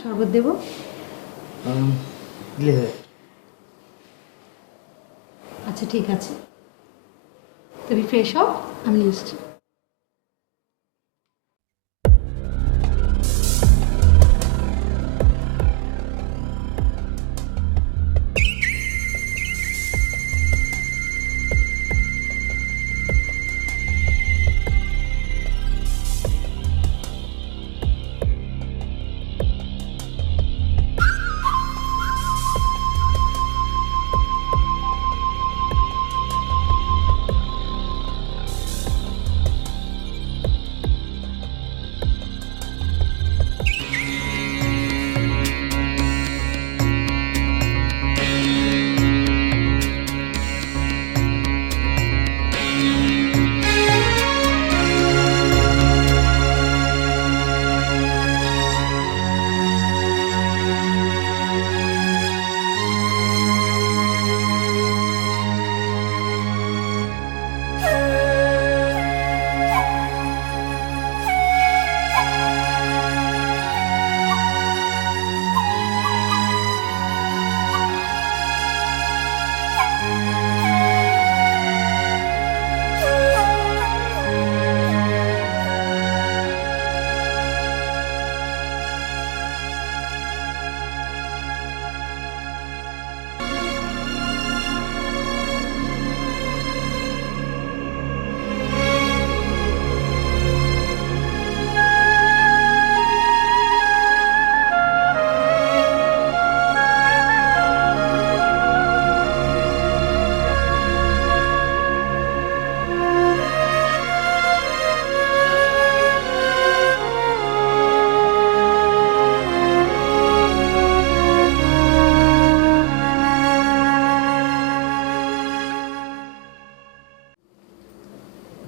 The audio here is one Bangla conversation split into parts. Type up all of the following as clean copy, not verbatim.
শরবত দেবো? আচ্ছা ঠিক আছে, তুমি ফ্রেশ হও, আমি নিয়ে এসছি।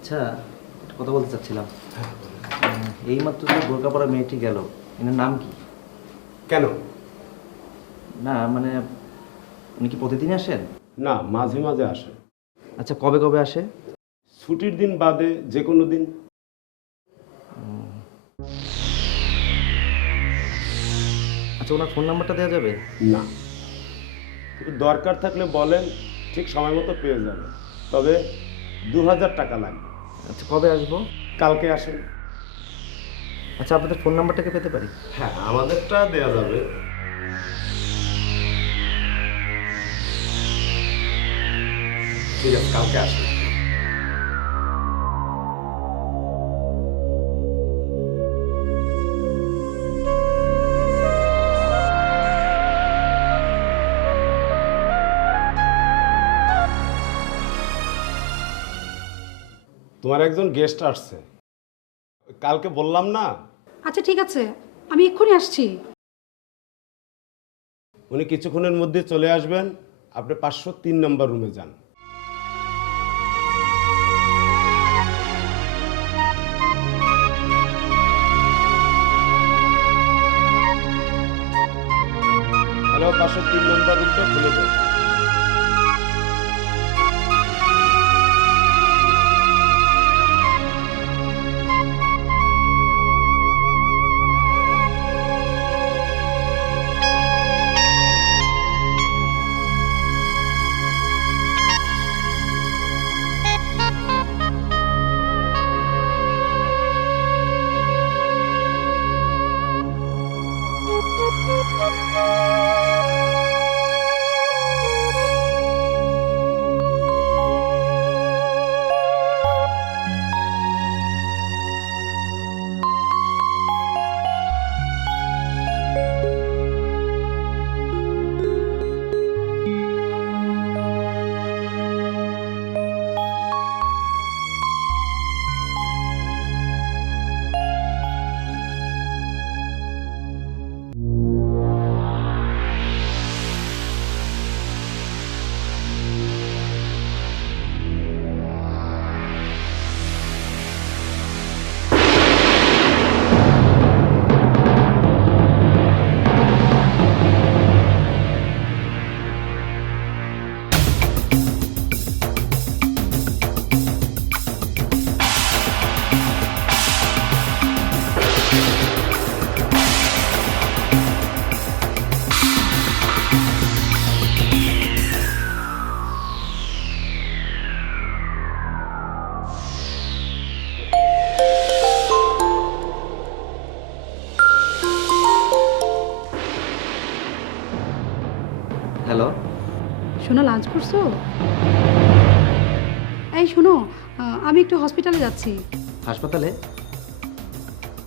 আচ্ছা, একটা কথা বলতে চাচ্ছিলাম। এইমাত্র যে বোরকা পরা মেয়েটি গেল, এনার নাম কি? কেন? না মানে উনি কি প্রতিদিন আসেন? না, মাঝে মাঝে আসে। আচ্ছা, কবে কবে আসে? ছুটির দিন বাদে যে কোনো দিন। আচ্ছা, ওনার ফোন নাম্বারটা দেওয়া যাবে? না, একটু দরকার থাকলে বলেন, ঠিক সময় মতো পেয়ে যাবে। তবে 2000 টাকা লাগবে। আচ্ছা, কবে আসবো? কালকে আসেন। আচ্ছা, আপনাদের ফোন নাম্বারটাকে পেতে পারি? হ্যাঁ, আমাদেরটা দেওয়া যাবে। ঠিক আছে, কালকে আসেন। তোমার একজন গেস্ট আসছে, কালকে বললাম না? আচ্ছা ঠিক আছে, আমি এক্ষুনি আসছি। উনি কিছুক্ষণের মধ্যে চলে আসবেন। আপনি 503 নম্বর রুমে যান। হ্যালো, 503 নম্বর রুমটা খুলে দেন। হ্যালো। শোনো, লাঞ্চ করছো? এই শোনো, আমি একটু হসপিটালে যাচ্ছি। হাসপাতালে?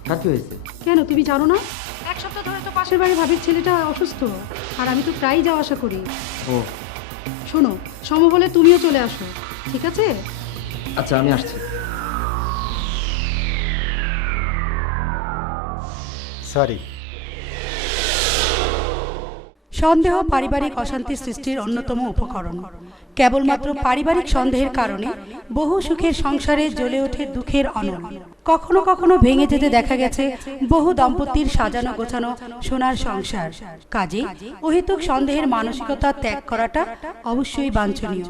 কার কি হয়েছে? কেন, তুমি জানো না? এক সপ্তাহ ধরে তো পাশের বাড়ির ভাবির ছেলেটা অসুস্থ, আর আমি তো প্রায়ই যাওয়া আসা করি। ও শোনো, সম্ভব হলে তুমিও চলে আসো, ঠিক আছে? আচ্ছা, আমি আসছি। সরি। সন্দেহ পারিবারিক অশান্তি সৃষ্টির অন্যতম উপকরণ। কেবলমাত্র পারিবারিক সন্দেহের কারণে বহু সুখের সংসারে জ্বলে ওঠে দুঃখের অনল। কখনো কখনো ভেঙে যেতে দেখা গেছে বহু দম্পতির সাজানো গোছানো সোনার সংসার। কাজে অহেতুক সন্দেহের মানসিকতা ত্যাগ করাটা অবশ্যই বাঞ্ছনীয়।